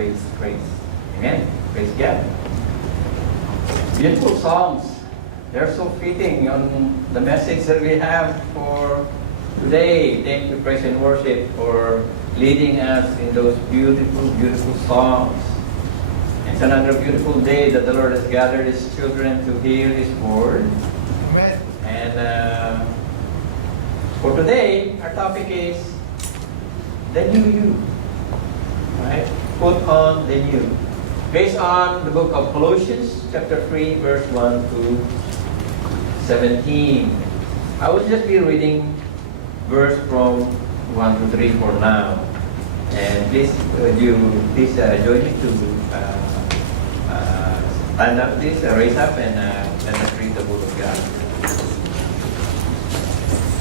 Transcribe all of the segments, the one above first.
Praise. Amen. Praise God. Beautiful songs. They're so fitting on the message that we have for today. Thank you, praise and worship, for leading us in those beautiful, beautiful songs. It's another beautiful day that the Lord has gathered His children to hear His word. Amen. And for today, our topic is the new you. Right? Put on the new. Based on the book of Colossians, chapter 3, verse 1 to 17. I will just be reading verse from 1 to 3 for now. And please, please join me to stand up, please, raise up, and let us read the word of God.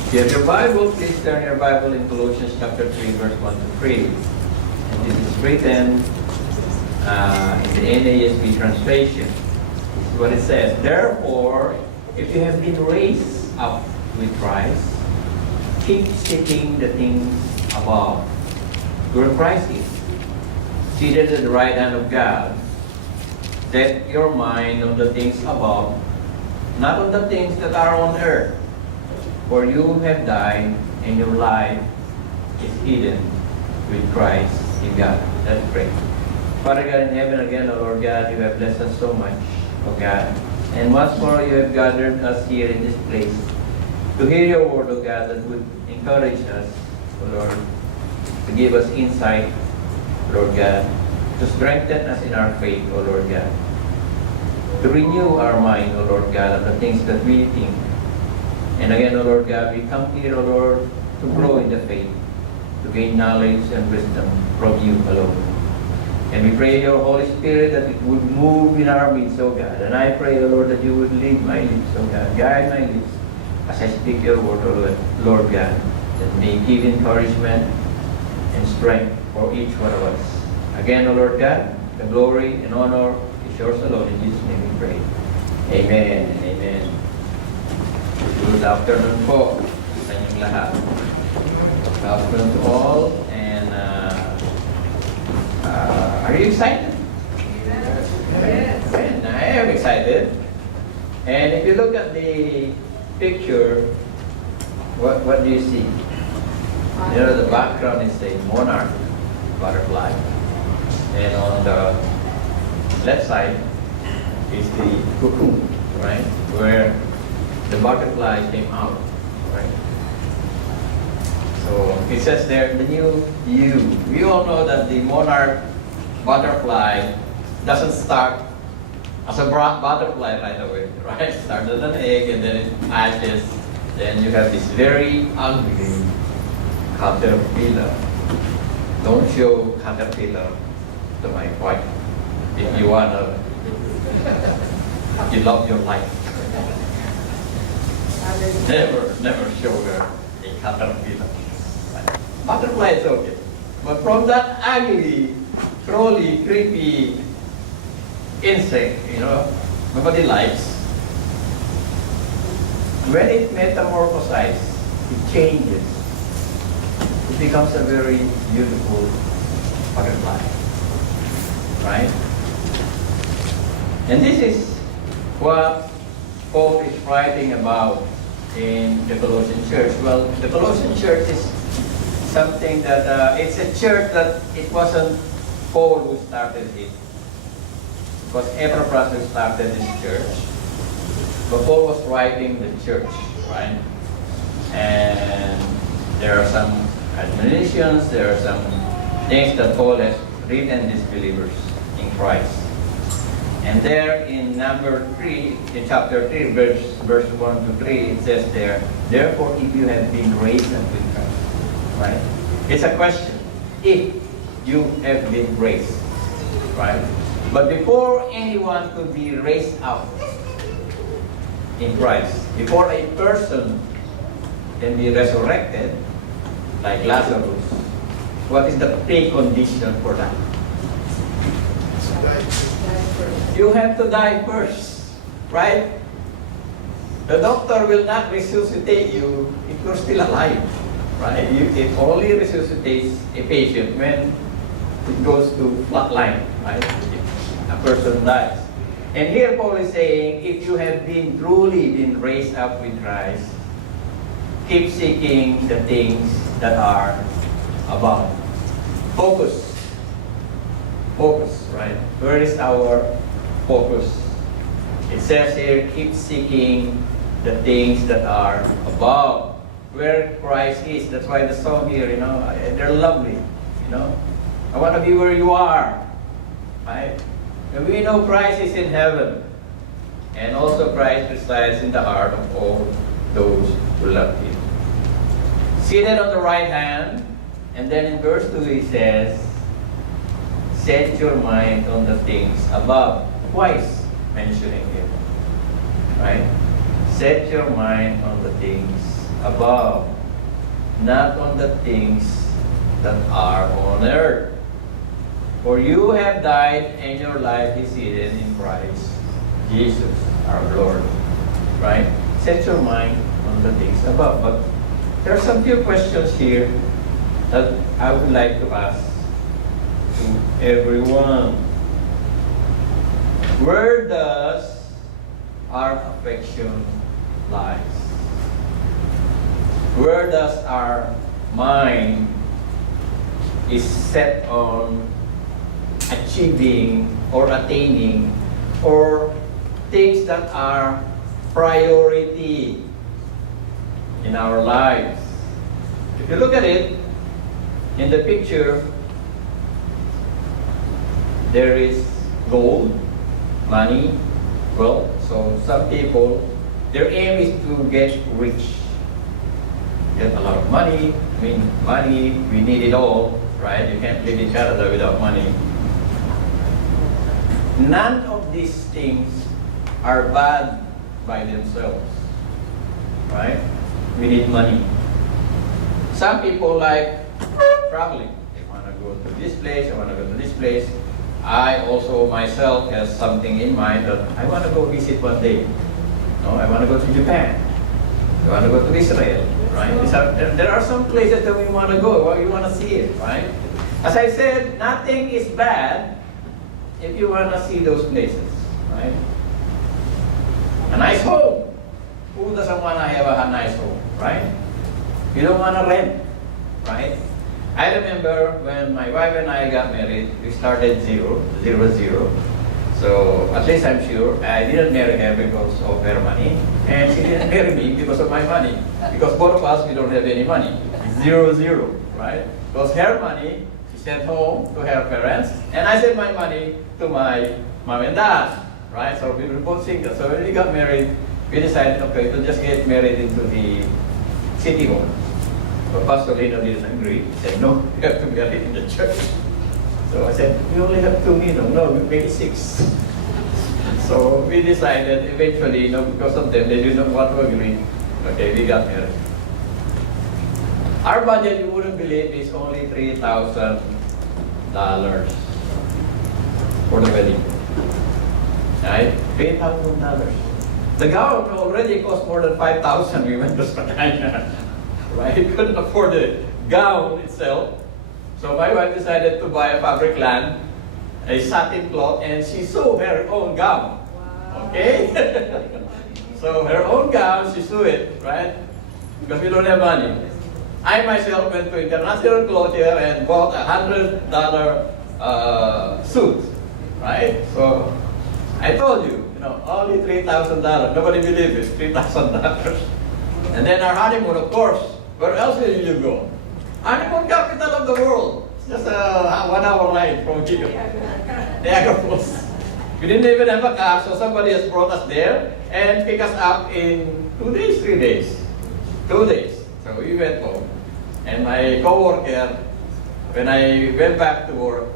If you have your Bible, please turn your Bible in Colossians chapter 3, verse 1 to 3. And this is written in the NASB translation. This is what it says. Therefore, if you have been raised up with Christ, keep seeking the things above, where Christ is, seated at the right hand of God. Set your mind on the things above, not on the things that are on earth. For you have died, and your life is hidden with Christ in God. Let's pray. Father God in heaven, again, O Lord God, you have blessed us so much, O God. And once more, you have gathered us here in this place to hear your word, O God, that would encourage us, O Lord, to give us insight, Lord God, to strengthen us in our faith, O Lord God, to renew our mind, O Lord God, on the things that we think. And again, O Lord God, we come here, O Lord, to grow in the faith, to gain knowledge and wisdom from you alone. And we pray, your Holy Spirit, that it would move in our midst, O God. And I pray, O Lord, that you would lead my lips, O God, guide my lips as I speak your word, O Lord God, that may give encouragement and strength for each one of us. Again, O Lord God, the glory and honor is yours alone. In Jesus' name we pray. Amen and amen. Good afternoon po sa inyong lahat. Good afternoon to all. And are you excited? Yes. Amen. I am excited. And if you look at the picture, what do you see? You know, the background is a monarch butterfly. And on the left side is the cocoon, right? Where the butterfly came out, right? So it says there, the new you. We all know that the monarch butterfly doesn't start as a butterfly right away, right? It starts as an egg and then it hatches. Then you have this very ugly caterpillar. Don't show caterpillar to my wife if you wanna, you love your life. Never show her a caterpillar. Butterfly is okay. But from that ugly, crawly, creepy insect, you know, nobody likes. When it metamorphosizes, it changes. It becomes a very beautiful butterfly. Right? And this is what Paul is writing about in the Colossian church. Well, the Colossian church is something that, it's a church that it wasn't Paul who started it. It was Epaphras who started this church. But Paul was writing the church, right? And there are some admonitions, there are some things that Paul has written these believers in Christ. And there in number 3, in chapter 3, verse 1 to 3, it says there, therefore if you have been raised up with Christ, right? It's a question, if you have been raised, right? But before anyone could be raised up in Christ, before a person can be resurrected, like Lazarus, what is the precondition for that? You have to die first, right? The doctor will not resuscitate you if you're still alive, right? It only resuscitates a patient when it goes to flat line, right? If a person dies. And here Paul is saying, if you have truly been raised up with Christ, keep seeking the things that are above. Focus. Focus, right? Where is our focus? It says here, keep seeking the things that are above. Where Christ is. That's why the song here, they're lovely. I want to be where you are. Right? And we know Christ is in heaven. And also Christ resides in the heart of all those who love Him. Seated on the right hand, and then in verse 2 he says, set your mind on the things above. Twice mentioning it. Right? Set your mind on the things above, not on the things that are on earth. For you have died, and your life is hidden in Christ Jesus our Lord. Right? Set your mind on the things above. But there are some few questions here that I would like to ask to everyone. Where does our affection lie? Where does our mind is set on achieving or attaining or things that are priority in our lives? If you look at it, in the picture, there is gold, money, wealth. So some people, their aim is to get rich. Get a lot of money. I mean, money, we need it all, right? You can't live in Canada without money. None of these things are bad by themselves, right? We need money. Some people like traveling. They want to go to this place, I want to go to this place. I also myself has something in mind that I want to go visit one day. No, I want to go to Japan. I want to go to Israel, right? There are some places that we want to go, we want to see it, right? As I said, nothing is bad if you want to see those places, right? A nice home. Who doesn't want to have a nice home, right? You don't want to rent, right? I remember when my wife and I got married, we started zero. So at least I'm sure I didn't marry her because of her money, and she didn't marry me because of my money. Because both of us, we don't have any money. 0, right? Because her money, she sent home to her parents, and I sent my money to my mom and dad, right? So we were both single. So when we got married, we decided, okay, to just get married into the city hall. But Pastor Lino didn't agree. He said, no, you have to be married in the church. So I said, we only have 2 million. No, we made 6. So we decided eventually, because of them, they didn't want to agree. Okay, we got married. Our budget, you wouldn't believe, is only $3,000 for the wedding. Right? $3,000. The gown already cost more than $5,000. We went to Spadina. Right? He couldn't afford the gown itself. So my wife decided to buy a fabric land, a satin cloth, and she sewed her own gown. Wow. Okay? So her own gown, she sewed it, right? Because we don't have money. I myself went to International Clothier and bought a $100 suit, right? So I told you, only $3,000. Nobody believed it, $3,000. And then our honeymoon, of course. Where else will you go? Honeymoon capital of the world. It's just a 1 hour ride from here. Niagara Falls. We didn't even have a car, so somebody has brought us there and picked us up in 2 days, 3 days. 2 days. So we went home. And my co-worker, when I went back to work,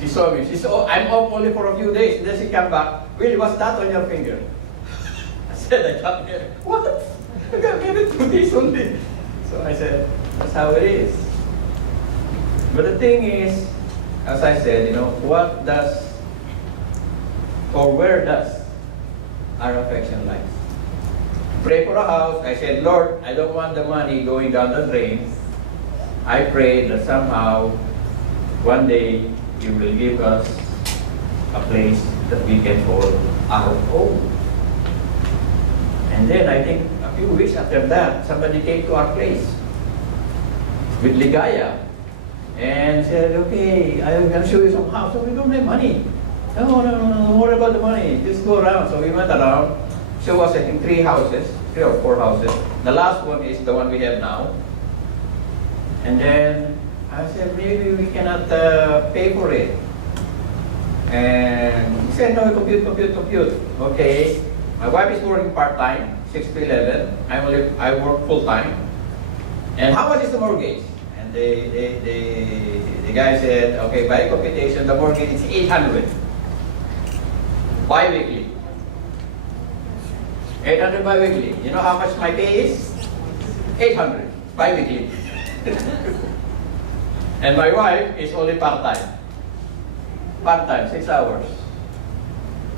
she saw me. She said, oh, I'm off only for a few days. And then she came back. Really, what's that on your finger? I said, I got married. What? I got married 2 days only. So I said, that's how it is. But the thing is, as I said, what does, or where does our affection lie? Pray for a house. I said, Lord, I don't want the money going down the drain. I pray that somehow, one day, you will give us a place that we can call our own. And then I think a few weeks after that, somebody came to our place with ligaya and said, okay, I'm going to show you some house. So we don't have money. No, don't worry about the money. Just go around. So we went around, show us, I think, 3 or 4 houses. The last one is the one we have now. And then I said, maybe we cannot pay for it. And he said, no, compute. Okay. My wife is working part-time, 6 to 11. I work full-time. And how much is the mortgage? And the guy said, okay, by computation, the mortgage is 800. Bi-weekly. 800 bi-weekly. You know how much my pay is? 800 bi-weekly. And my wife is only part-time. Part-time, 6 hours.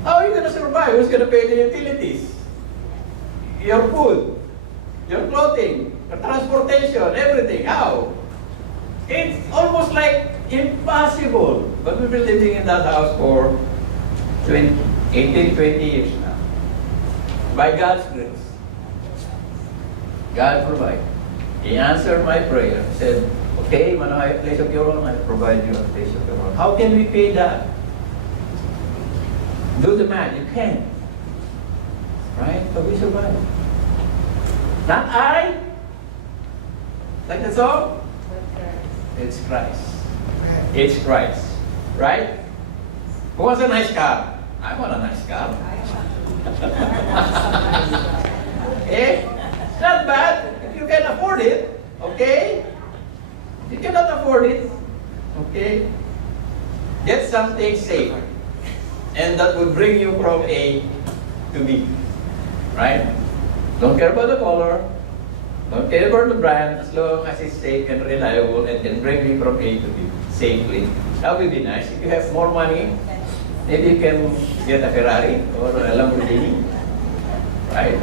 How are you going to survive? Who's going to pay the utilities? Your food, your clothing, your transportation, everything. How? It's almost like impossible. But we've been living in that house for 18, 20 years now. By God's grace. God provided. He answered my prayer. He said, okay, when I have a place of your own, I provide you a place of your own. How can we pay that? Do the math. You can't. Right? But we survive. Not I. Like the song? It's Christ. It's Christ. Right? Who wants a nice car? I want a nice car. Eh? It's not bad. If you can afford it, okay? If you cannot afford it, okay? Get something safe. And that will bring you from A to B. Right? Don't care about the color. Don't care about the brand, as long as it's safe and reliable and can bring me from A to B safely. That would be nice. If you have more money, maybe you can get a Ferrari or a Lamborghini. Right?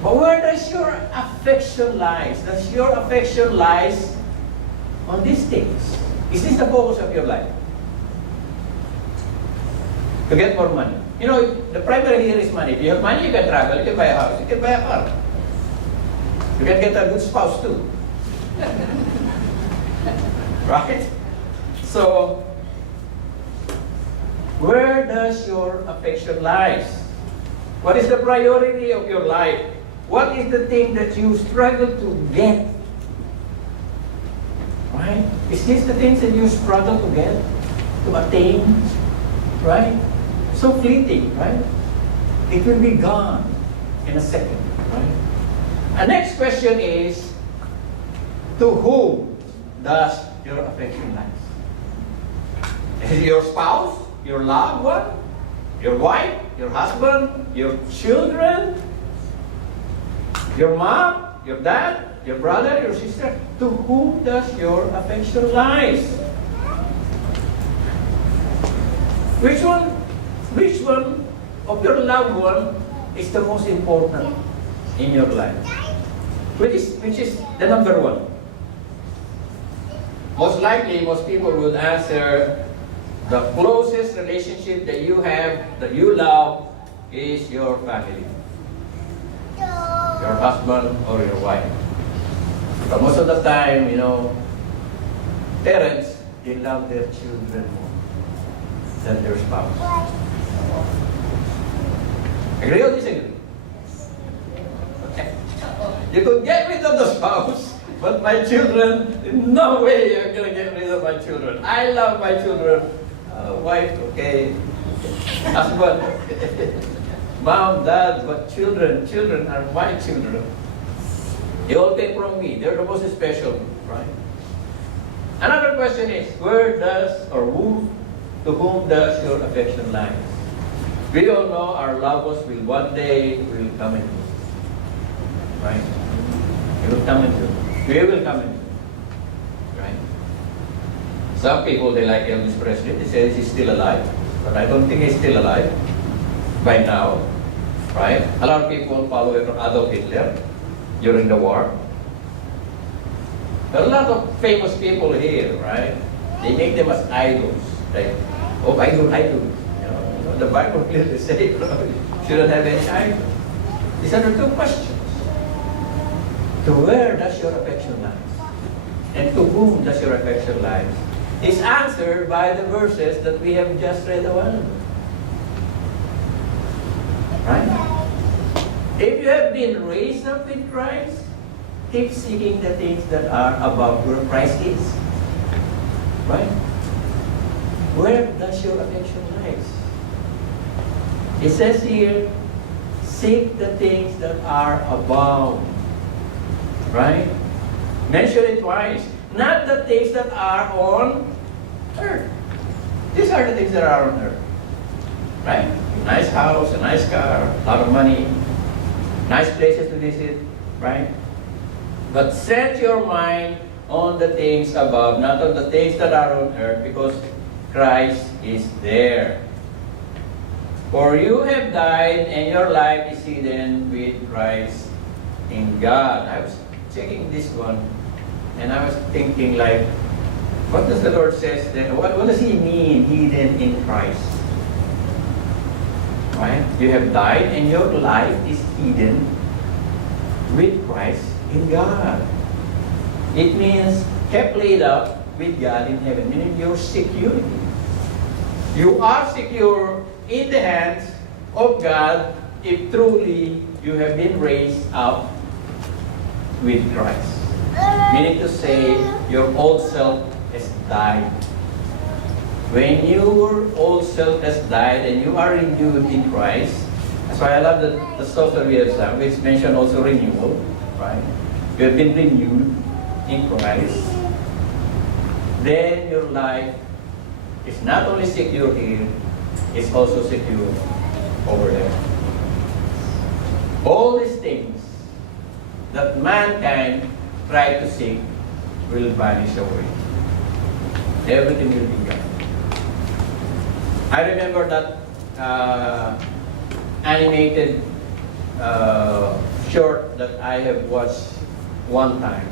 But where does your affection lies? Does your affection lies on these things? Is this the focus of your life? To get more money. You know, the primary here is money. If you have money, you can travel, you can buy a house, you can buy a car. You can get a good spouse too. Right? So, where does your affection lies? What is the priority of your life? What is the thing that you struggle to get? Right? Is this the things that you struggle to get? To attain? Right? So fleeting, right? It will be gone in a second, right? The next question is, to whom does your affection lies? Is it your spouse, your loved one, your wife, your husband, your children, your mom, your dad, your brother, your sister? To whom does your affection lies? Which one of your loved one is the most important in your life? Which is the number one? Most likely, most people would answer, the closest relationship that you have, that you love, is your family. Your husband or your wife. But most of the time, you know, parents, they love their children more than their spouse. Agree or disagree? Okay. You could get rid of the spouse, but my children, no way you're going to get rid of my children. I love my children. Wife, okay. Husband, mom, dad, but children are my children. They all came from me. They're the most special, right? Another question is, where does or to whom does your affection lie? We all know our loved ones will one day come into, right? They will come into. We will come into, right? Some people, they like Elvis Presley. They say he's still alive, but I don't think he's still alive by now, right? A lot of people follow Adolf Hitler during the war. There are a lot of famous people here, right? They make them as idols. Like, oh, idol. The Bible clearly says you shouldn't have any idol. These are the two questions. To where does your affection lie? And to whom does your affection lie? Is answered by the verses that we have just read a while ago. Right? If you have been raised up with Christ, keep seeking the things that are above where Christ is. Right? Where does your affection lie? It says here, seek the things that are above. Right? Mention it twice. Not the things that are on earth. These are the things that are on earth. Right? A nice house, a nice car, a lot of money, nice places to visit. Right? But set your mind on the things above, not on the things that are on earth, because Christ is there. For you have died, and your life is hidden with Christ in God. I was checking this one, and I was thinking, like, what does the Lord says then? What does He mean, hidden in Christ? Right? You have died, and your life is hidden with Christ in God. It means kept laid up with God in heaven, meaning your security. You are secure in the hands of God if truly you have been raised up with Christ. Meaning to say, your old self has died. When your old self has died and you are renewed in Christ, that's why I love the stuff that we have sung, which mention also renewal, right? You have been renewed in Christ. Then your life is not only secure here, it's also secure over there. All these things that mankind try to seek will vanish away. Everything will be gone. I remember that animated short that I have watched one time.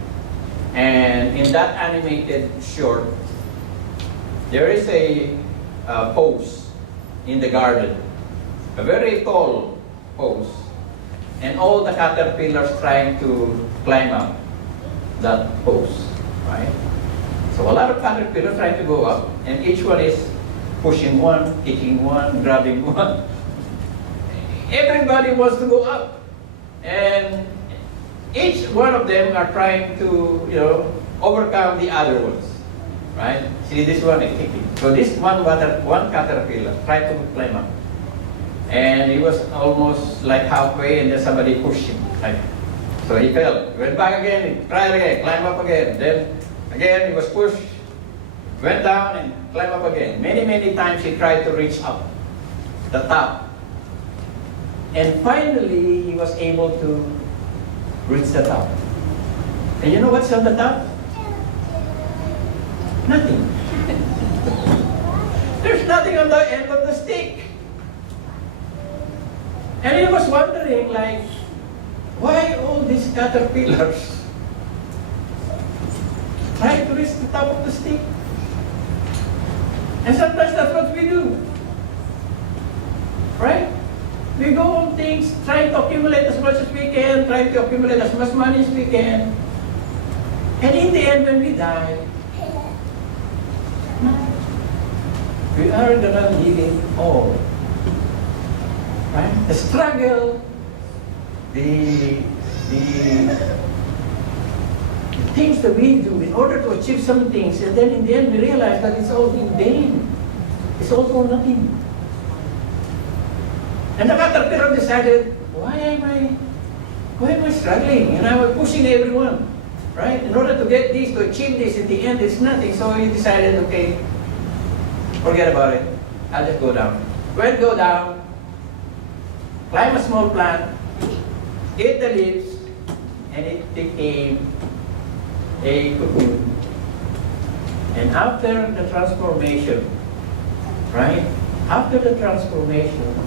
And in that animated short, there is a post in the garden, a very tall post, and all the caterpillars trying to climb up that post, right? So a lot of caterpillars trying to go up, and each one is pushing one, kicking one, grabbing one. Everybody wants to go up, and each one of them are trying to, overcome the other ones, right? See, this one is kicking. So this one caterpillar tried to climb up, and he was almost like halfway, and then somebody pushed him. So he fell. Went back again, tried again, climb up again. Then again he was pushed, went down and climbed up again. Many, many times he tried to reach up the top. And finally he was able to reach the top. And you know what's on the top? Nothing. There's nothing on the end of the stick. And he was wondering, like, why all these caterpillars trying to reach the top of the stick? And sometimes that's what we do. Right? We go on things, trying to accumulate as much as we can, trying to accumulate as much money as we can. And in the end, when we die, we are gonna leave it all. Right? The struggle, the things that we do in order to achieve some things, and then in the end we realize that it's all in vain. It's all for nothing. And the caterpillar decided, why am I struggling? And I was pushing everyone, right? In order to get this, to achieve this, in the end it's nothing. So he decided, okay, forget about it. I'll just go down. Go down, climb a small plant, eat the leaves, and it became a cocoon. And after the transformation, right? After the transformation,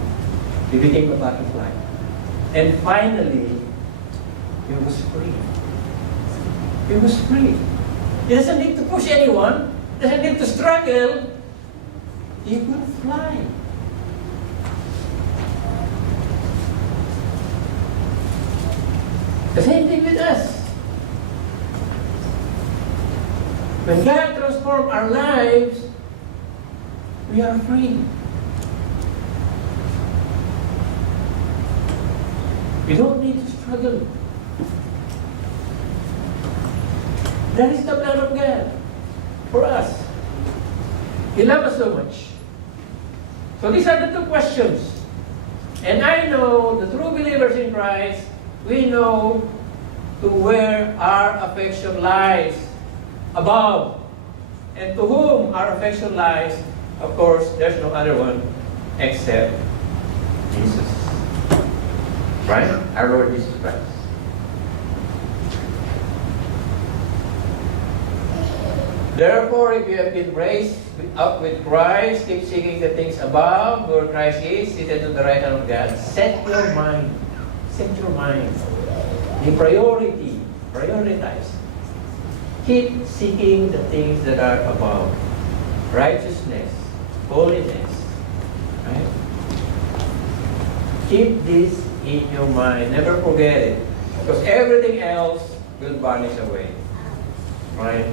he became a butterfly. And finally, he was free. He was free. He doesn't need to push anyone. Doesn't need to struggle. He will fly. The same thing with us. When God transforms our lives, we are free. We don't need to struggle. That is the plan of God for us. He loves us so much. So these are the two questions. And I know the true believers in Christ, we know to where our affection lies above. And to whom our affection lies, of course, there's no other one except Jesus. Right? Our Lord Jesus Christ. Therefore, if you have been raised up with Christ, keep seeking the things above, where Christ is, seated on the right hand of God. Set your mind. Set your mind. The priority. Prioritize. Keep seeking the things that are above. Righteousness. Holiness. Right? Keep this in your mind. Never forget it. Because everything else will vanish away. Right?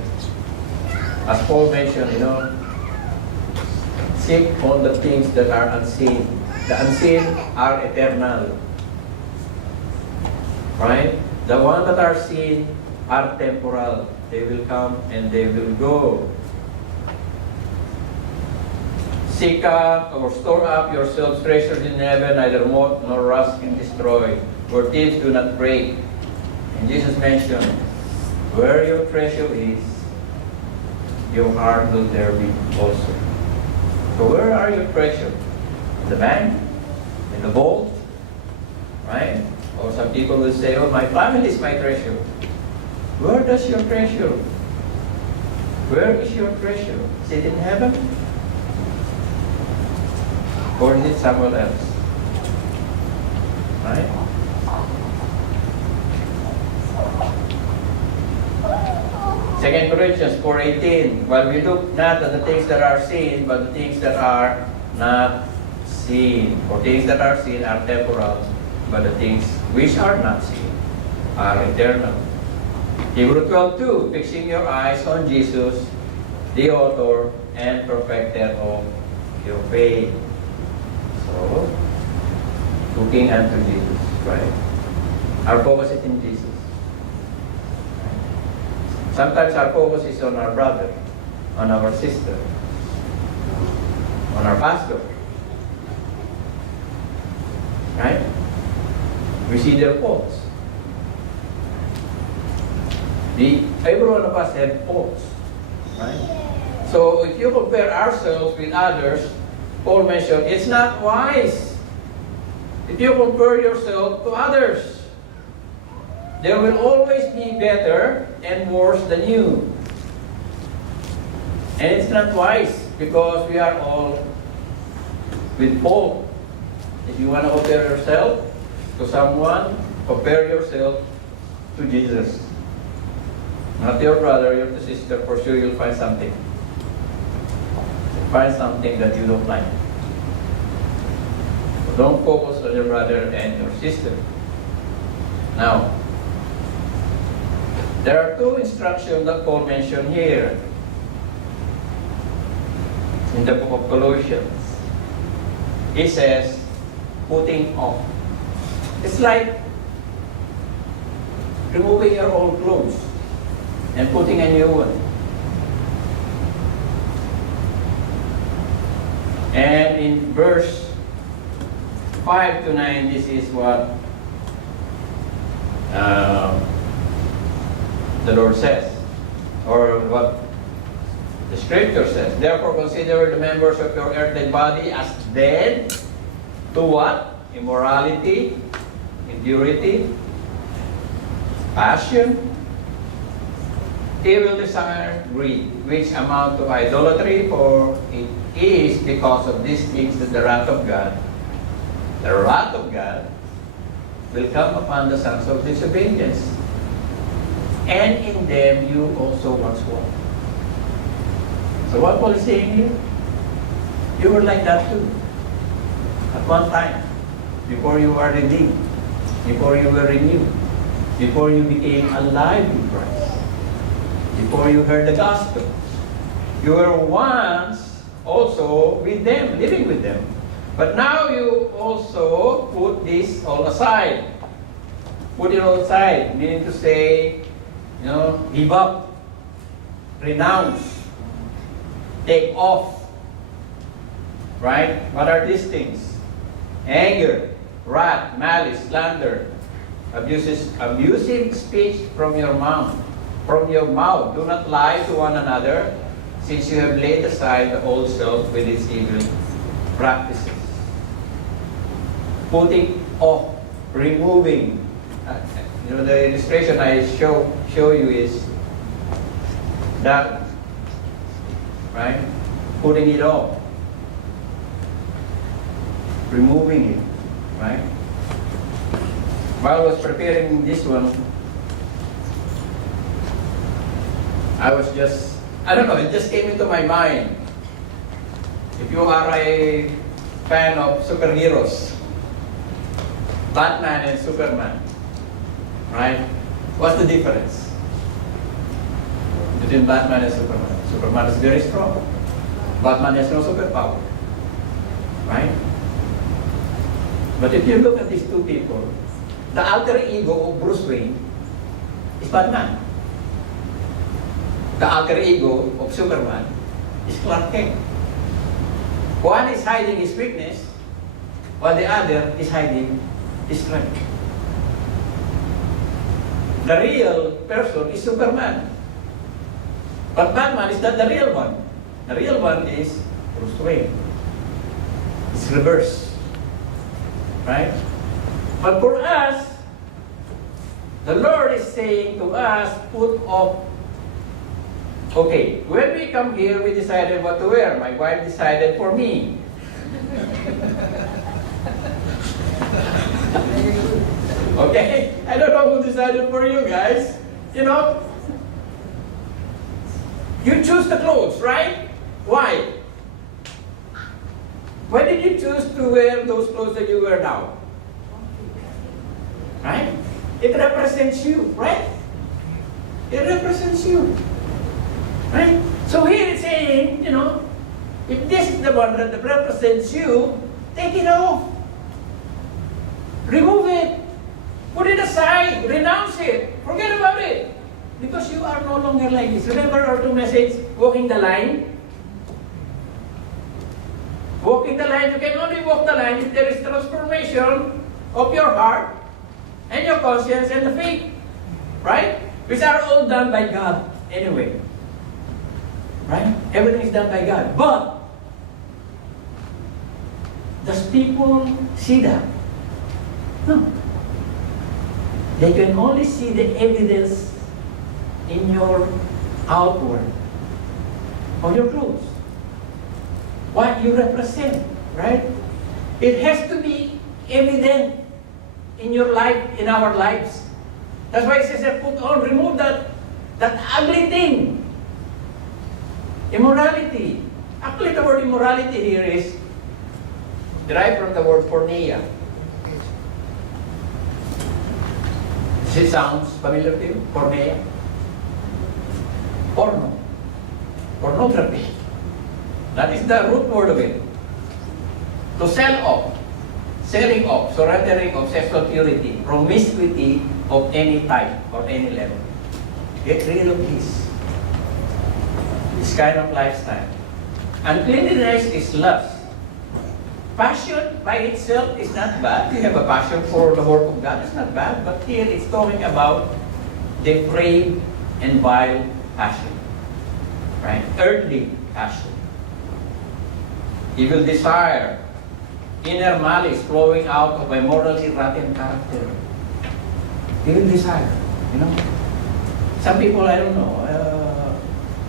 As Paul mentioned, seek on the things that are unseen. The unseen are eternal. Right? The ones that are seen are temporal. They will come and they will go. Seek up or store up yourselves treasures in heaven, neither moth nor rust can destroy, where thieves do not break. And Jesus mentioned, where your treasure is, your heart will there be also. So where are your treasure? In the bank? In the vault? Right? Or some people will say, oh, my family is my treasure. Where does your treasure? Where is your treasure? Is it in heaven? Or is it somewhere else? Right? Second Corinthians 4:18. While we look not at the things that are seen, but the things that are not seen. For things that are seen are temporal, but the things which are not seen are eternal. Hebrews 12:2. Fixing your eyes on Jesus, the author and perfecter of your faith. So, looking unto Jesus, right? Our focus is in Jesus. Sometimes our focus is on our brother, on our sister, on our pastor. Right? We see their faults. Every one of us have faults. Right? So if you compare ourselves with others, Paul mentioned, it's not wise if you compare yourself to others. There will always be better and worse than you. And it's not wise because we are all with fault. If you want to compare yourself to someone, compare yourself to Jesus. Not your brother, your sister, for sure you'll find something. Find something that you don't like. So don't focus on your brother and your sister. Now, there are two instructions that Paul mentioned here in the book of Colossians. He says, putting off. It's like removing your old clothes and putting a new one. And in verse 5 to 9, this is what the Lord says, or what the Scripture says. Therefore, consider the members of your earthly body as dead to what? Immorality, impurity, passion, evil desire, greed, which amount to idolatry, for it is because of these things that the wrath of God will come upon the sons of disobedience. And in them you also once walked. So what Paul is saying here, you were like that too. At one time, before you were redeemed, before you were renewed, before you became alive in Christ, before you heard the gospel, you were once also with them, living with them. But now you also put this all aside. Put it all aside, meaning to say, give up, renounce, take off. Right? What are these things? Anger, wrath, malice, slander, abusive speech from your mouth. From your mouth, do not lie to one another, since you have laid aside the old self with its evil practices. Putting off, removing. The illustration I show you is that, right? Putting it off, removing it, right? While I was preparing this one, I was just, I don't know, it just came into my mind. If you are a fan of superheroes, Batman and Superman, right? What's the difference between Batman and Superman? Superman is very strong. Batman has no superpower, right? But if you look at these two people, the alter ego of Bruce Wayne is Batman. The alter ego of Superman is Clark Kent. One is hiding his weakness, while the other is hiding his strength. The real person is Superman. But Batman is not the real one. The real one is Bruce Wayne. It's reverse. Right? But for us, the Lord is saying to us, put off. Okay, when we come here, we decided what to wear. My wife decided for me. Okay? I don't know who decided for you guys. You choose the clothes, right? Why? Why did you choose to wear those clothes that you wear now? Right? It represents you, right? It represents you. Right? So here it's saying, if this is the one that represents you, take it off. Remove it. Put it aside. Renounce it. Forget about it. Because you are no longer like this. Remember our two messages, walking the line? Walking the line, you can only walk the line if there is transformation of your heart and your conscience and the faith. Right? Which are all done by God anyway. Right? Everything is done by God. But, does people see that? No. They can only see the evidence in your outward of your clothes. What you represent, right? It has to be evident in your life, in our lives. That's why it says that put on, remove that ugly thing. Immorality. Actually, the word immorality here is derived from the word porneia. Does it sound familiar to you? Porneia? Porno. Pornography. That is the root word of it. To sell off, selling off, surrendering of sexual purity, promiscuity of any type or any level. Get rid of this kind of lifestyle. Uncleanliness is lust. Passion by itself is not bad. You have a passion for the work of God, it's not bad. But here it's talking about depraved and vile passion. Right? Earthly passion. Evil desire. Inner malice flowing out of a morally rotten character. Evil desire. Some people, I don't know,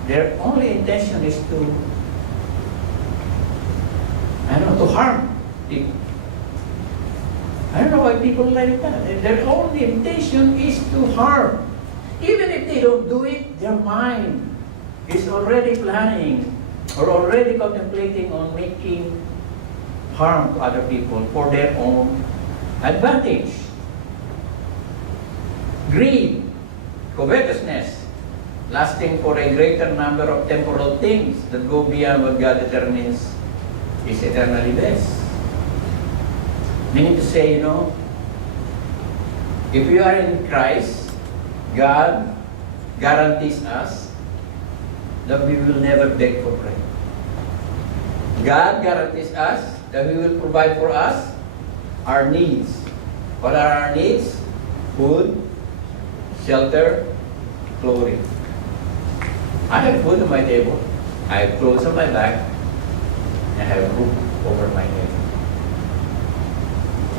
their only intention is to harm people. I don't know why people like that. Their only intention is to harm. Even if they don't do it, their mind is already planning or already contemplating on making harm to other people for their own advantage. Greed, covetousness, lasting for a greater number of temporal things that go beyond what God determines is eternally best. Meaning to say, if we are in Christ, God guarantees us that we will never beg for bread. God guarantees us that He will provide for us our needs. What are our needs? Food, shelter, clothing. I have food on my table. I have clothes on my back. I have a roof over my head.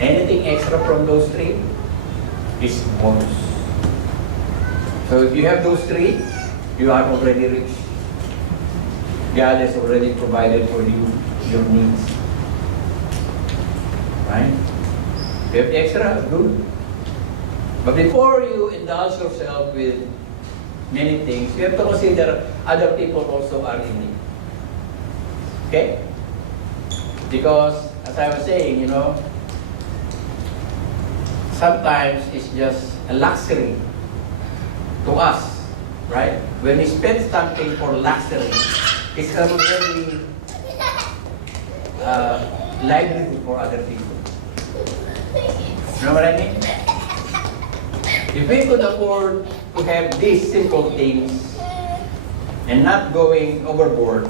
Anything extra from those three is bonus. So if you have those three, you are already rich. God has already provided for you your needs. Right? If you have extra, good. But before you indulge yourself with many things, you have to consider other people also are in need. Okay? Because, as I was saying, sometimes it's just a luxury to us, right? When we spend something for luxury, it's already livelihood for other people. You know what I mean? If we could afford to have these simple things and not going overboard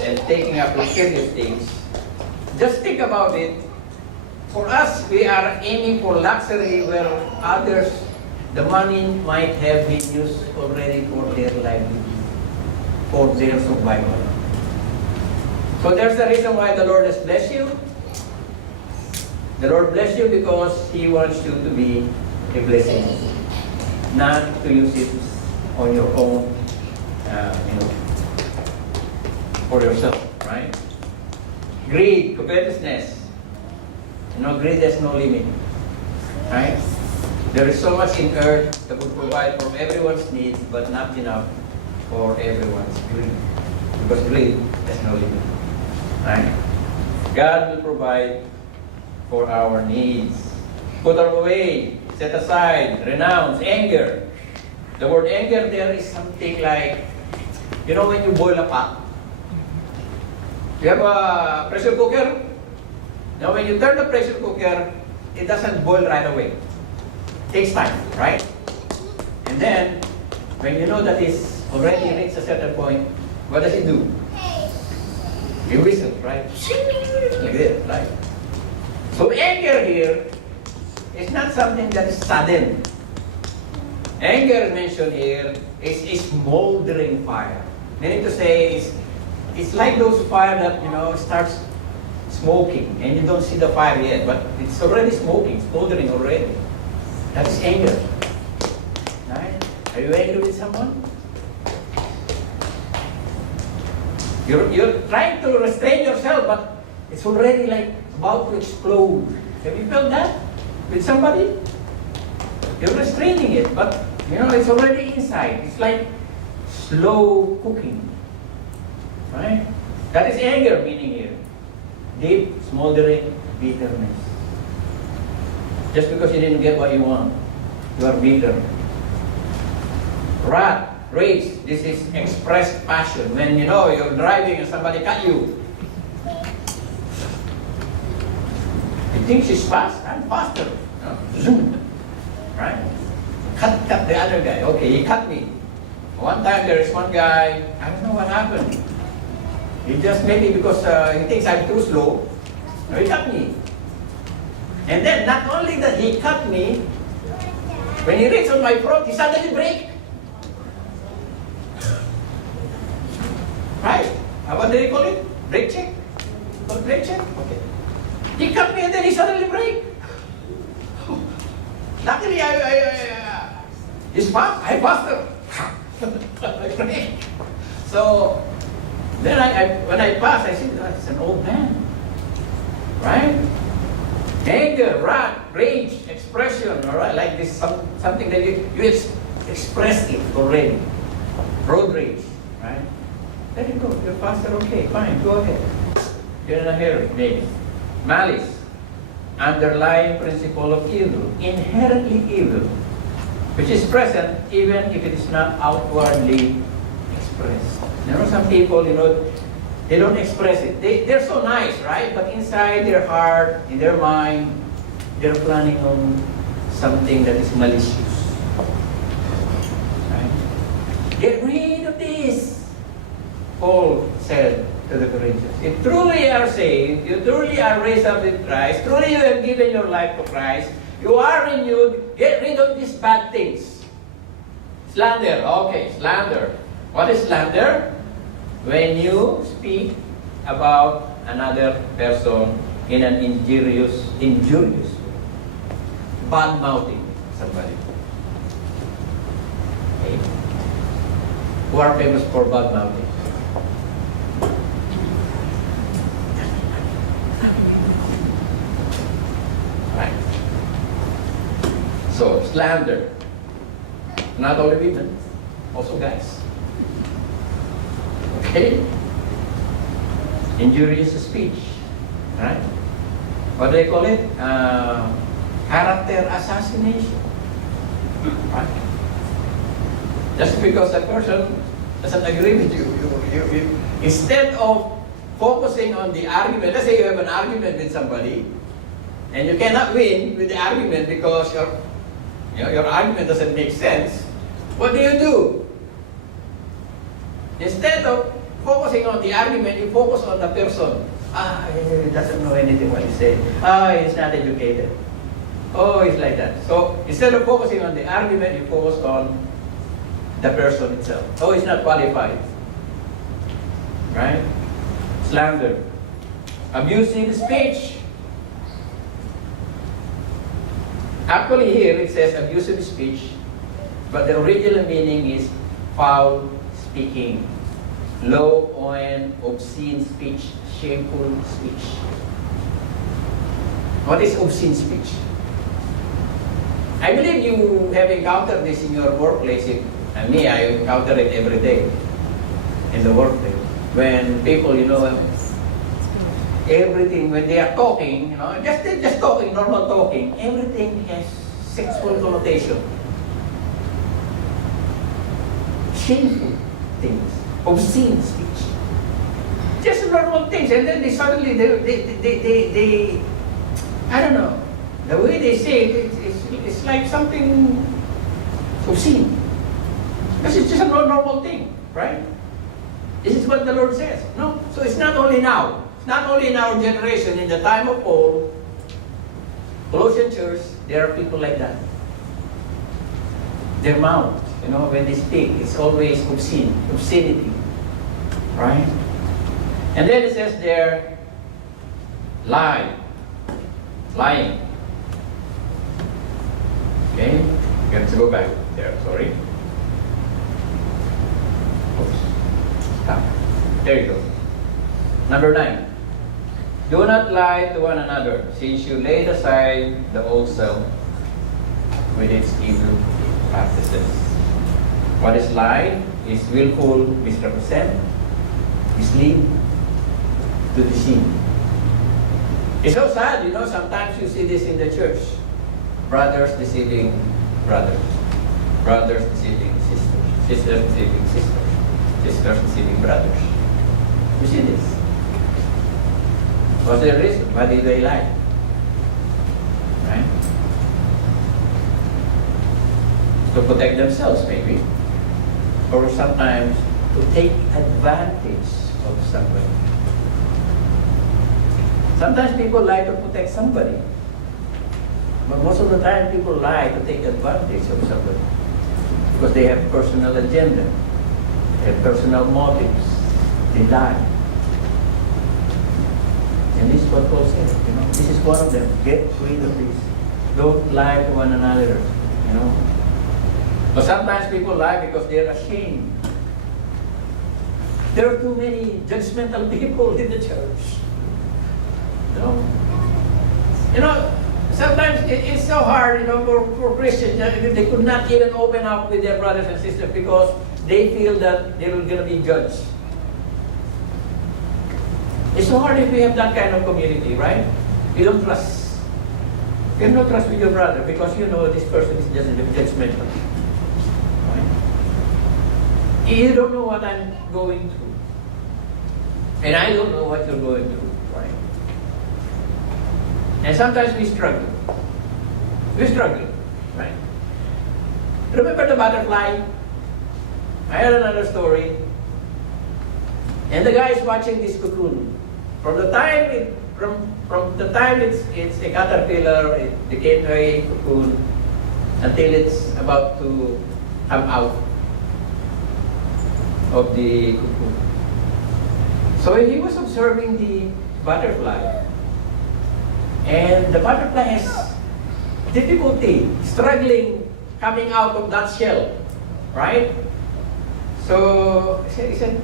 and taking up luxurious things, just think about it. For us, we are aiming for luxury where others, the money might have been used already for their livelihood, for their survival. So there's the reason why the Lord has blessed you. The Lord bless you because He wants you to be a blessing, not to use it on your own, for yourself, right? Greed, covetousness. Greed has no limit, right? There is so much in earth that would provide for everyone's needs, but not enough for everyone's greed. Because greed has no limit, right? God will provide for our needs. Put away, set aside, renounce, anger. The word anger there is something like, when you boil a pot. You have a pressure cooker. Now when you turn the pressure cooker, it doesn't boil right away. It takes time, right? And then, when you know that it's already reached a certain point, what does it do? You whistle, right? Like this, right? So anger here is not something that is sudden. Anger mentioned here is smoldering fire. Meaning to say, it's like those fire that, starts smoking and you don't see the fire yet, but it's already smoking, smoldering already. That is anger. Right? Are you angry with someone? You're trying to restrain yourself, but it's already like about to explode. Have you felt that with somebody? You're restraining it, but it's already inside. It's like slow cooking. Right? That is anger meaning here. Deep, smoldering bitterness. Just because you didn't get what you want, you are bitter. Wrath, rage, this is expressed passion. When you're driving and somebody cut you. You think she's fast? I'm faster. Zoom. Right? Cut the other guy. Okay, he cut me. One time there is one guy, I don't know what happened. He just maybe because he thinks I'm too slow, he cut me. And then not only that he cut me, when he reached on my front, he suddenly braked. Right? What do they call it? Brake check? Called brake check? Okay. He cut me and then he suddenly braked. Luckily, he's fast. I'm faster. So then when I passed, I said, that's an old man. Right? Anger, wrath, rage, expression, all right? Like this, something that you expressed it already. Road rage, right? let it go. Your pastor, okay, fine, go ahead. You're in a hurry, maybe. Malice, underlying principle of evil, inherently evil, which is present even if it is not outwardly expressed. Some people, they don't express it. They're so nice, right? But inside their heart, in their mind, they're planning on something that is malicious. Right? Get rid of this, Paul said to the Corinthians. If truly you are saved, you truly are raised up with Christ, truly you have given your life to Christ, you are renewed, get rid of these bad things. Slander, okay, slander. What is slander? When you speak about another person in an injurious way. Bad-mouthing somebody. Okay. Who are famous for bad-mouthing? Right. So, slander. Not only women, also guys. Okay? Injurious speech. Right? What do they call it? Character assassination. Right? Just because a person doesn't agree with you, instead of focusing on the argument, let's say you have an argument with somebody, and you cannot win with the argument because your argument doesn't make sense, what do? Instead of focusing on the argument, you focus on the person. He doesn't know anything what he said. He's not educated. Oh, it's like that. So instead of focusing on the argument, you focus on the person itself. Oh, he's not qualified. Right? Slander. Abusive speech. Actually here it says abusive speech, but the original meaning is foul speaking, low and obscene speech, shameful speech. What is obscene speech? I believe you have encountered this in your workplace. And me, I encounter it every day in the workplace. When people, everything, when they are talking, just talking, normal talking, everything has sexual connotation. Shameful things, obscene speech. Just normal things, and then they suddenly, they I don't know, the way they say it, it's like something obscene. Because it's just a normal thing, right? This is what the Lord says. No? So it's not only now. It's not only in our generation. In the time of Paul, Colossian church, there are people like that. Their mouth, when they speak, it's always obscenity. Right? And then it says there, lying. Okay? You have to go back there, sorry. There you go. Number 9. Do not lie to one another, since you laid aside the old self with its evil practices. What is lie? Is willful misrepresent, mislead, to deceive. It's so sad, sometimes you see this in the church. Brothers deceiving brothers. Brothers deceiving sisters. Sisters deceiving sisters. Sisters deceiving brothers. You see this? What's the reason? Why did they lie? Right? To protect themselves, maybe. Or sometimes to take advantage of somebody. Sometimes people lie to protect somebody. But most of the time, people lie to take advantage of somebody. Because they have personal agenda. They have personal motives. They lie. And this is what Paul said, This is one of them. Get rid of this. Don't lie to one another, But sometimes people lie because they're ashamed. There are too many judgmental people in the church. Sometimes it's so hard, for Christians. They could not even open up with their brothers and sisters because they feel that they were going to be judged. It's so hard if we have that kind of community, right? You don't trust. You cannot trust with your brother because you know this person is just judgmental. Right? You don't know what I'm going through. And I don't know what you're going through, right? And sometimes we struggle. We struggle, right? Remember the butterfly? I had another story. And the guy is watching this cocoon. From the time it's a caterpillar, it became a cocoon, until it's about to come out of the cocoon. So he was observing the butterfly, and the butterfly has difficulty, struggling, coming out of that shell, right? So he said,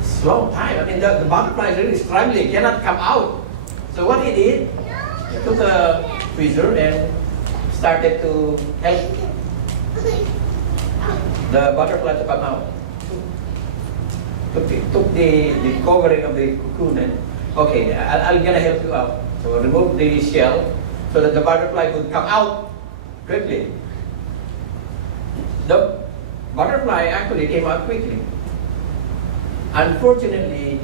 it's a long time. I mean, the butterfly is really struggling, cannot come out. So what he did, he took a tweezer and started to help the butterfly to come out. Took the covering of the cocoon and, okay, I'm gonna help you out. So remove the shell so that the butterfly could come out quickly. The butterfly actually came out quickly. Unfortunately,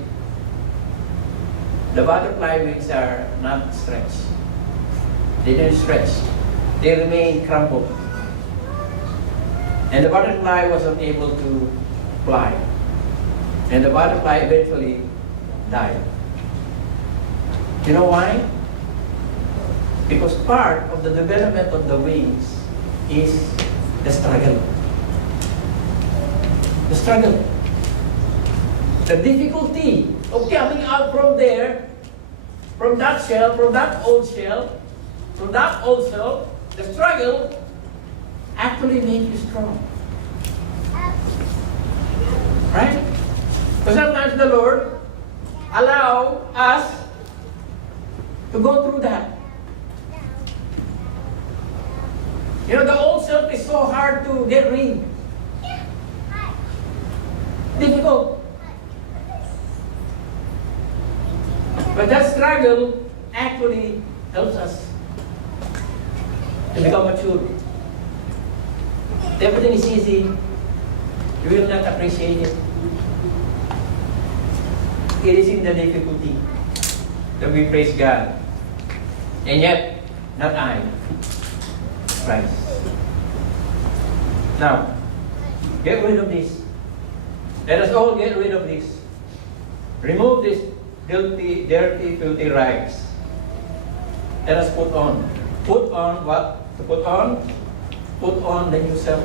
the butterfly wings are not stretched. They didn't stretch. They remain crumpled. And the butterfly was unable to fly. And the butterfly eventually died. You know why? Because part of the development of the wings is the struggle. The struggle. The difficulty of coming out from there, from that shell, from that old shell, from that old cell, the struggle actually makes you strong. Right? Because sometimes the Lord allow us to go through that. You know, the old self is so hard to get rid. Difficult. But that struggle actually helps us to become mature. If everything is easy, you will not appreciate it. It is in the difficulty that we praise God. And yet, not I, Christ. Now, get rid of this. Let us all get rid of this. Remove this dirty, filthy rags. Let us put on. Put on what? To put on? Put on the new self.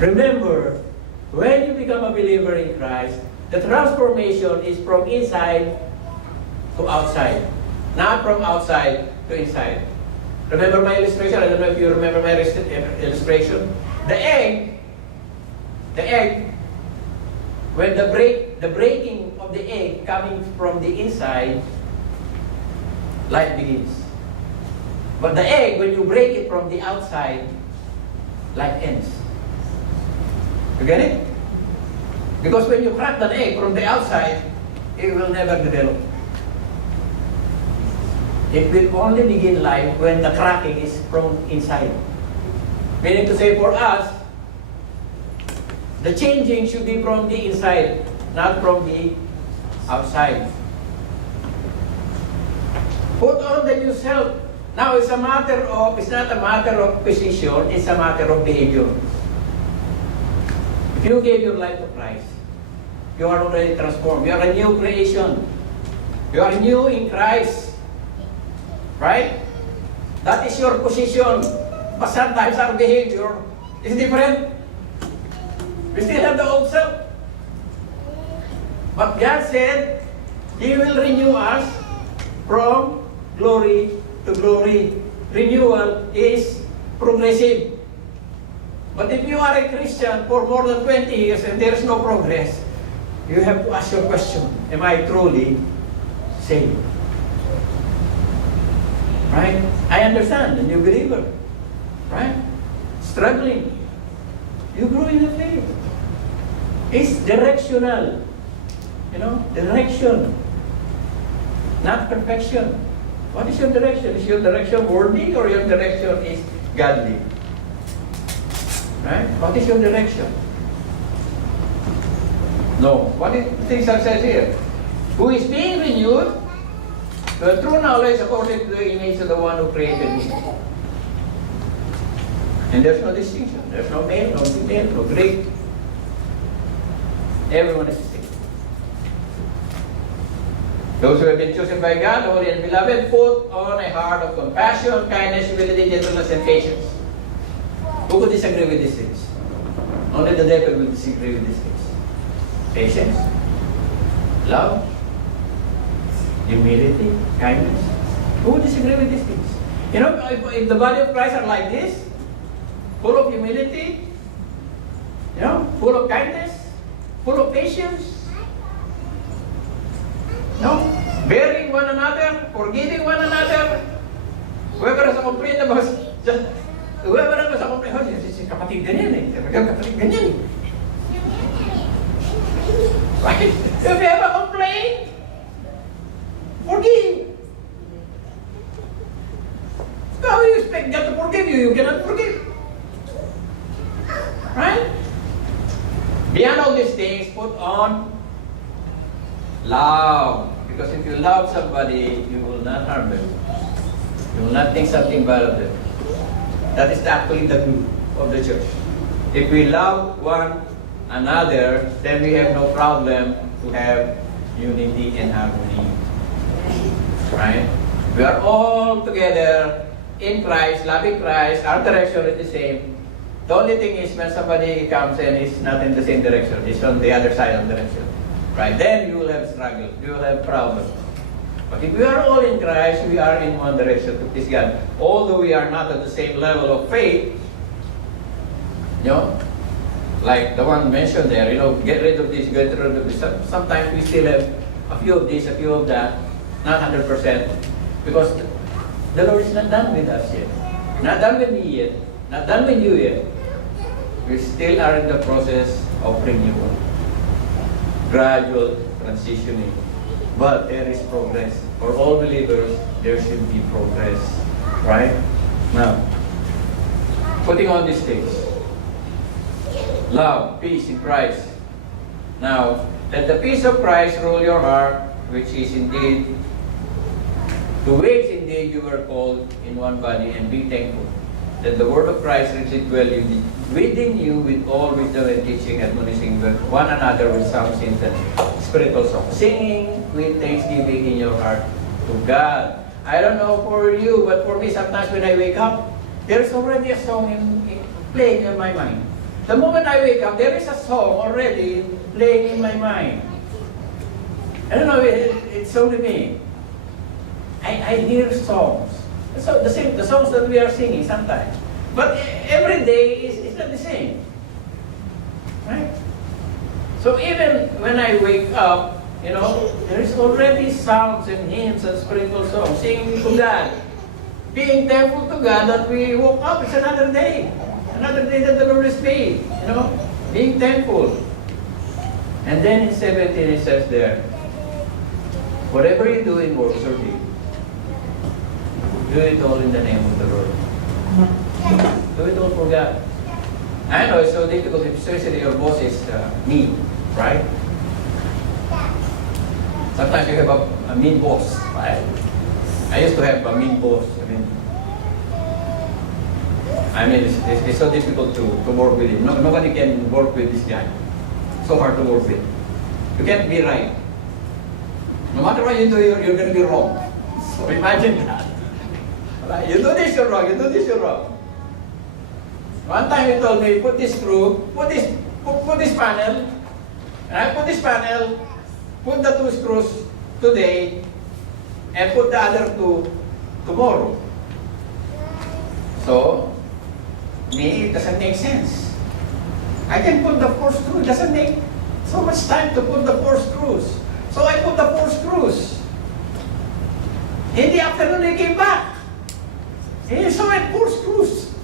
Remember, when you become a believer in Christ, the transformation is from inside to outside, not from outside to inside. Remember my illustration? I don't know if you remember my illustration. The egg, when the breaking of the egg coming from the inside, life begins. But the egg, when you break it from the outside, life ends. You get it? Because when you crack an egg from the outside, it will never develop. It will only begin life when the cracking is from inside. Meaning to say, for us, the changing should be from the inside, not from the outside. Put on the new self. Now it's not a matter of position, it's a matter of behavior. If you gave your life to Christ, you are already transformed. You are a new creation. You are new in Christ. Right? That is your position. But sometimes our behavior is different. We still have the old self. But God said, He will renew us from glory to glory. Renewal is progressive. But if you are a Christian for more than 20 years and there is no progress, you have to ask your question, am I truly saved? Right? I understand, a new believer. Right? Struggling. You grow in the faith. It's directional. Direction, not perfection. What is your direction? Is your direction worldly or your direction is godly? Right? What is your direction? No. What is things that says here? Who is being renewed to the true knowledge according to the image of the one who created me. And there's no distinction. There's no male, no female, no Greek. Everyone is the same. Those who have been chosen by God, holy and beloved, put on a heart of compassion, kindness, humility, gentleness, and patience. Who could disagree with these things? Only the devil will disagree with these things. Patience, love, humility, kindness. Who would disagree with these things? If the body of Christ are like this, full of humility, full of kindness, full of patience, bearing one another, forgiving one another. Whoever has a complaint about, whoever has a complaint, si kapatid ganyan eh. Kapatid ganyan eh. Right? If you have a complaint, forgive. How do you expect God to forgive you? You cannot forgive. Right? Beyond all these things, put on love. Because if you love somebody, you will not harm them. You will not think something bad of them. That is actually the glue of the church. If we love one another, then we have no problem to have unity and harmony. Right? We are all together in Christ, loving Christ. Our direction is the same. The only thing is when somebody comes and is not in the same direction, is on the other side of the direction. Right? Then you will have struggle. You will have problems. But if we are all in Christ, we are in one direction to please God. Although we are not at the same level of faith, like the one mentioned there, get rid of this, get rid of this. Sometimes we still have a few of this, a few of that, not 100%, because the Lord is not done with us yet. Not done with me yet. Not done with you yet. We still are in the process of renewal. Gradual transitioning. But there is progress. For all believers, there should be progress. Right? Now, putting on these things. Love, peace in Christ. Now, let the peace of Christ rule your heart, which is indeed, to which indeed you were called in one body, and be thankful. That the word of Christ richly dwell within you with all wisdom and teaching, admonishing one another with psalms and spiritual songs, singing with thanksgiving in your heart to God. I don't know for you, but for me, sometimes when I wake up, there's already a song playing in my mind. The moment I wake up, there is a song already playing in my mind. I don't know, it's only me. I hear songs. So the songs that we are singing sometimes. But every day is not the same. Right? So even when I wake up, there is already sounds and hymns and spiritual songs, singing to God. Being thankful to God that we woke up, it's another day. Another day that the Lord has made. Being thankful. And then in 17 it says there, whatever you do in works or deeds, do it all in the name of the Lord. Do it all for God. I know it's so difficult, especially your boss is mean, right? Sometimes you have a mean boss, right? I used to have a mean boss. It's so difficult to work with him. Nobody can work with this guy. So hard to work with. You can't be right. No matter what you do, you're going to be wrong. So imagine that. Right? You do this, you're wrong. You do this, you're wrong. One time he told me, put this screw, put this panel, and I put this panel, put the 2 screws today, and put the other 2 tomorrow. So, it doesn't make sense. I can put the 4 screws. It doesn't make so much time to put the 4 screws. So I put the 4 screws. In the afternoon, he came back. He saw it 4 screws.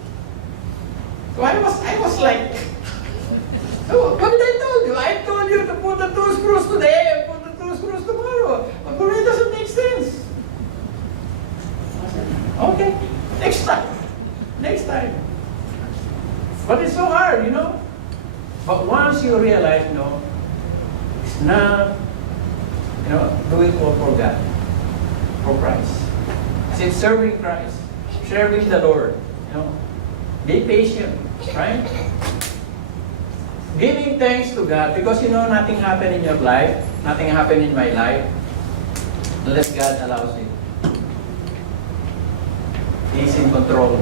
So I was like, so what did I told you? I told you to put the 2 screws today and put the But once you realize, it's not, do it all for God, for Christ. As in serving Christ, serving the Lord, be patient, right? Giving thanks to God because nothing happened in your life, nothing happened in my life unless God allows it. He's in control.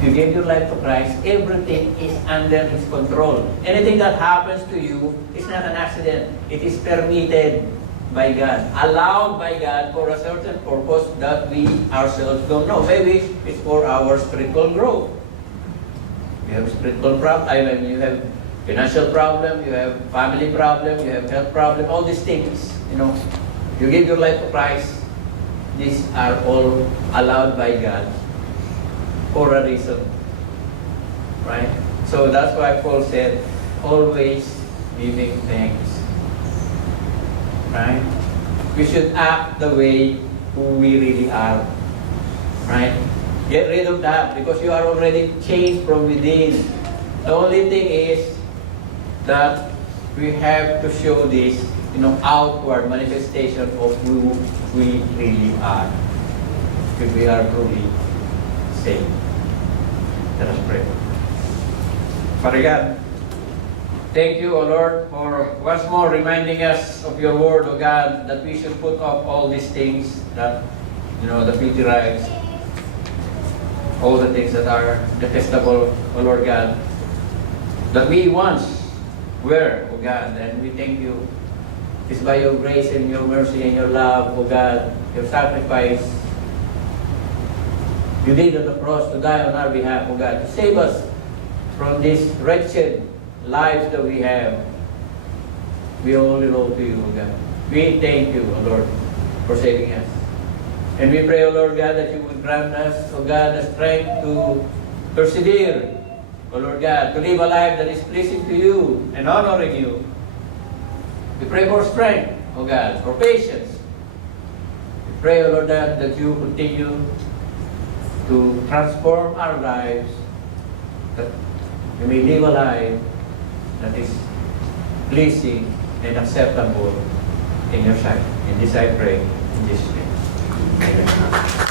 If you give your life to Christ, everything is under His control. Anything that happens to you is not an accident. It is permitted by God, allowed by God for a certain purpose that we ourselves don't know. Maybe it's for our spiritual growth. You have spiritual problem, you have financial problem, you have family problem, you have health problem, all these things. You give your life to Christ, these are all allowed by God for a reason. Right? So that's why Paul said, always giving thanks. Right? We should act the way who we really are. Right? Get rid of that because you are already changed from within. The only thing is that we have to show this, outward manifestation of who we really are. If we are truly saved. Let us pray. Father God, thank you, O Lord, for once more reminding us of your word, O God, that we should put off all these things that, the filthy rags, all the things that are detestable, O Lord God, that we once were, O God, and we thank you. It's by your grace and your mercy and your love, O God, your sacrifice you did on the cross to die on our behalf, O God, to save us from these wretched lives that we have. We only owe to you, O God. We thank you, O Lord, for saving us. And we pray, O Lord God, that you would grant us, O God, the strength to persevere, O Lord God, to live a life that is pleasing to you and honoring you. We pray for strength, O God, for patience. We pray, O Lord God, that you continue to transform our lives, that we may live a life that is pleasing and acceptable in your sight. In this I pray, in Jesus' name. Amen.